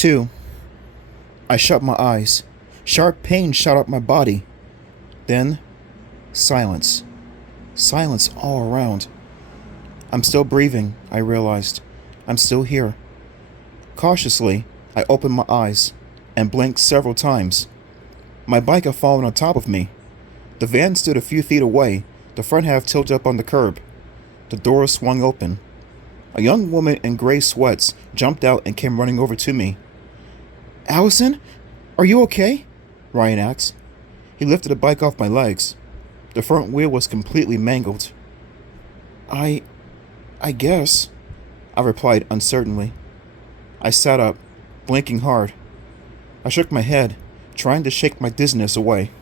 2. I shut my eyes. Sharp pain shot up my body. Then, silence. Silence all around. I'm still breathing, I realized. I'm still here. Cautiously, I opened my eyes and blinked several times. My bike had fallen on top of me. The van stood a few feet away, the front half tilted up on the curb. The door swung open. A young woman in gray sweats jumped out and came running over to me. "Allison, are you okay?" Ryan asked. He lifted the bike off my legs. The front wheel was completely mangled. I guess," I replied uncertainly. I sat up, blinking hard. I shook my head, trying to shake my dizziness away.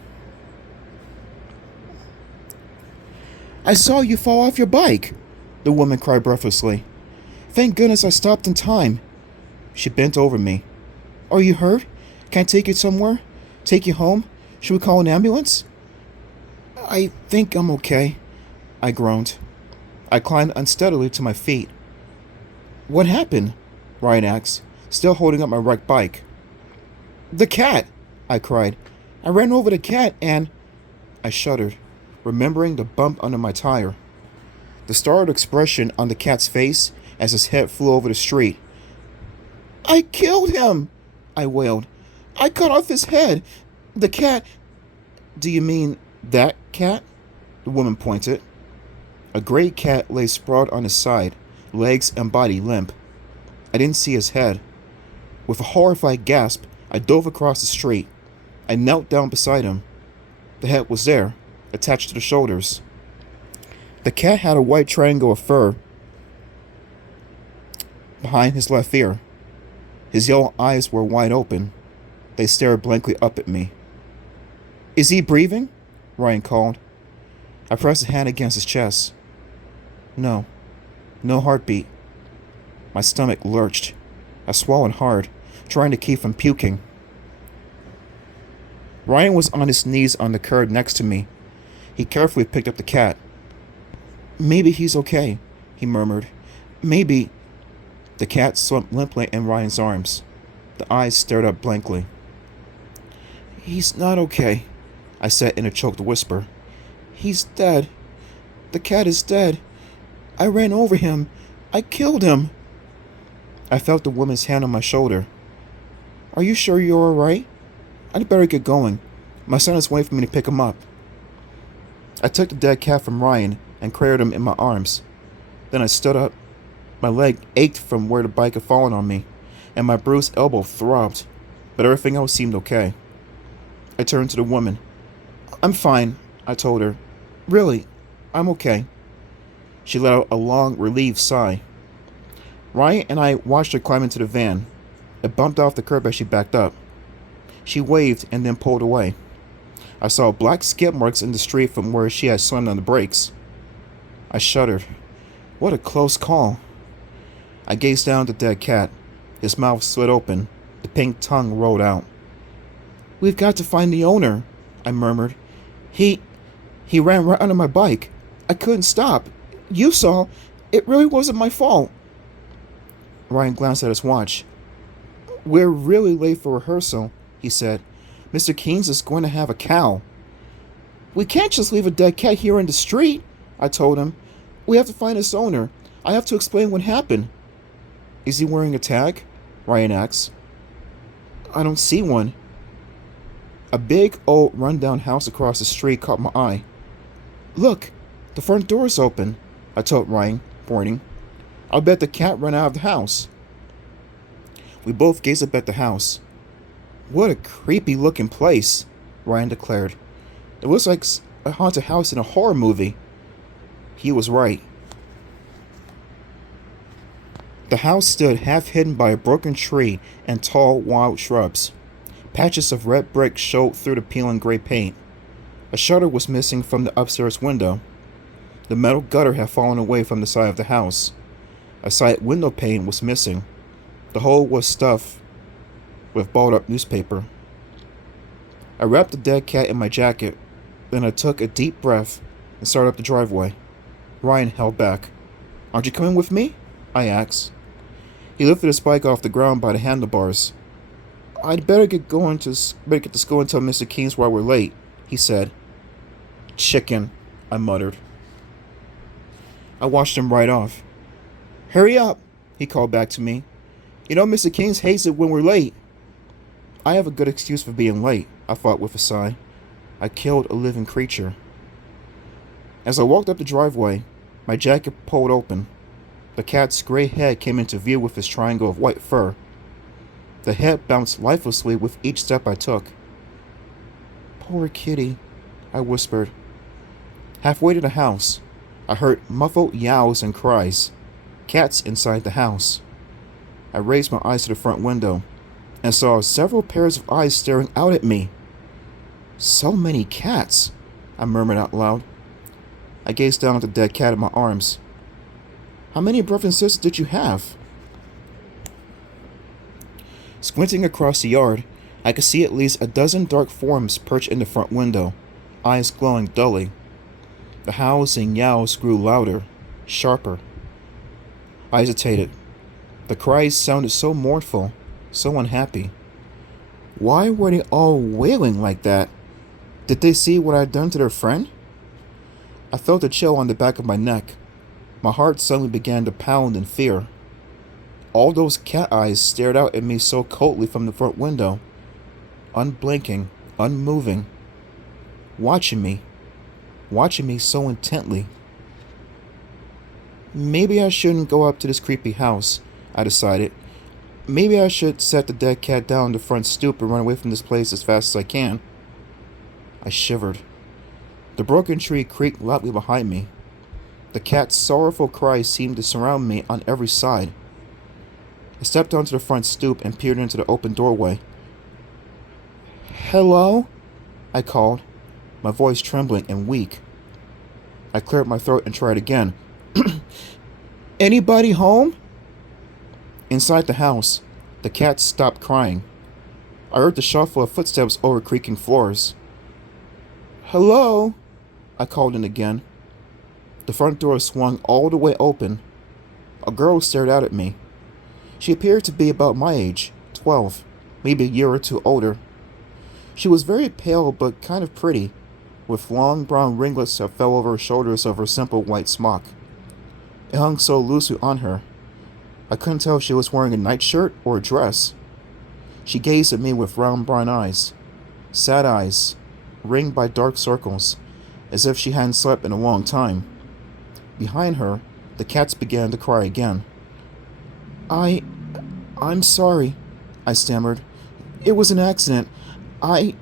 "I saw you fall off your bike," the woman cried breathlessly. "Thank goodness I stopped in time." She bent over me. "Are you hurt? Can I take you somewhere? Take you home? Should we call an ambulance?" "I think I'm okay," I groaned. I climbed unsteadily to my feet. "What happened?" Ryan asked, still holding up my wrecked bike. "The cat!" I cried. "I ran over the cat and—" I shuddered, remembering the bump under my tire. The startled expression on the cat's face as his head flew over the street. "I killed him!" I wailed. "I cut off his head! The cat—" "Do you mean that cat?" The woman pointed. A gray cat lay sprawled on his side, legs and body limp. I didn't see his head. With a horrified gasp, I dove across the street. I knelt down beside him. The head was there, attached to the shoulders. The cat had a white triangle of fur behind his left ear. His yellow eyes were wide open. They stared blankly up at me. "Is he breathing?" Ryan called. I pressed a hand against his chest. No. No heartbeat. My stomach lurched. I swallowed hard, trying to keep from puking. Ryan was on his knees on the curb next to me. He carefully picked up the cat. "Maybe he's okay," he murmured. "Maybe—" The cat slumped limply in Ryan's arms. The eyes stared up blankly. "He's not okay," I said in a choked whisper. "He's dead. The cat is dead. I ran over him. I killed him." I felt the woman's hand on my shoulder. "Are you sure you're all right? I'd better get going. My son is waiting for me to pick him up." I took the dead cat from Ryan and carried him in my arms. Then I stood up. My leg ached from where the bike had fallen on me, and my bruised elbow throbbed, but everything else seemed okay. I turned to the woman. "I'm fine," I told her. "Really, I'm okay." She let out a long, relieved sigh. Ryan and I watched her climb into the van. It bumped off the curb as she backed up. She waved and then pulled away. I saw black skid marks in the street from where she had slammed on the brakes. I shuddered. What a close call. I gazed down at the dead cat. His mouth slid open. The pink tongue rolled out. "We've got to find the owner," I murmured. He ran right under my bike. I couldn't stop. You saw. It really wasn't my fault." Ryan glanced at his watch. "We're really late for rehearsal," he said. "Mr. Keynes is going to have a cow." "We can't just leave a dead cat here in the street," I told him. "We have to find its owner. I have to explain what happened." "Is he wearing a tag?" Ryan asked. "I don't see one." A big, old, run-down house across the street caught my eye. "Look, the front door is open," I told Ryan, pointing. "I'll bet the cat ran out of the house." We both gazed up at the house. "What a creepy-looking place," Ryan declared. "It looks like a haunted house in a horror movie." He was right. The house stood half hidden by a broken tree and tall, wild shrubs. Patches of red brick showed through the peeling gray paint. A shutter was missing from the upstairs window. The metal gutter had fallen away from the side of the house. A side window pane was missing. The hole was stuffed with balled-up newspaper. I wrapped the dead cat in my jacket. Then I took a deep breath and started up the driveway. Ryan held back. "Aren't you coming with me?" I asked. He lifted his bike off the ground by the handlebars. I'd better better get to school and tell Mr. Keynes why we're late, he said. Chicken, I muttered. I watched him ride off. Hurry up, he called back to me. You know Mr. Keynes hates it when we're late. I have a good excuse for being late, I thought with a sigh. I killed a living creature. As I walked up the driveway, my jacket pulled open. The cat's gray head came into view with its triangle of white fur. The head bounced lifelessly with each step I took. Poor kitty, I whispered. Halfway to the house, I heard muffled yowls and cries. Cats inside the house. I raised my eyes to the front window and saw several pairs of eyes staring out at me. So many cats, I murmured out loud. I gazed down at the dead cat in my arms. How many brothers and sisters did you have? Squinting across the yard, I could see at least a dozen dark forms perched in the front window, eyes glowing dully. The howls and yowls grew louder, sharper. I hesitated. The cries sounded so mournful, so unhappy. Why were they all wailing like that? Did they see what I had done to their friend? I felt a chill on the back of my neck. My heart suddenly began to pound in fear. All those cat eyes stared out at me so coldly from the front window, unblinking, unmoving, watching me so intently. Maybe I shouldn't go up to this creepy house, I decided. Maybe I should set the dead cat down on the front stoop and run away from this place as fast as I can. I shivered. The broken tree creaked loudly behind me. The cat's sorrowful cries seemed to surround me on every side. I stepped onto the front stoop and peered into the open doorway. Hello? I called, my voice trembling and weak. I cleared my throat and tried again. Anybody home? Inside the house, the cat stopped crying. I heard the shuffle of footsteps over creaking floors. Hello? I called in again. The front door swung all the way open. A girl stared out at me. She appeared to be about my age, 12, maybe a year or two older. She was very pale but kind of pretty, with long brown ringlets that fell over her shoulders of her simple white smock. It hung so loosely on her, I couldn't tell if she was wearing a nightshirt or a dress. She gazed at me with round brown eyes, sad eyes, ringed by dark circles, as if she hadn't slept in a long time. Behind her, the cats began to cry again. I'm sorry, I stammered. It was an accident. I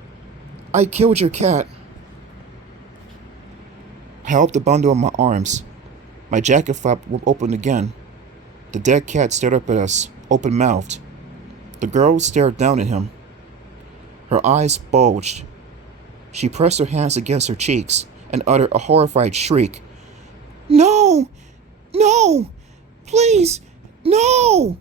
killed your cat. I held the bundle in my arms. My jacket flap opened again. The dead cat stared up at us, open-mouthed. The girl stared down at him. Her eyes bulged. She pressed her hands against her cheeks and uttered a horrified shriek. No! No! Please! No!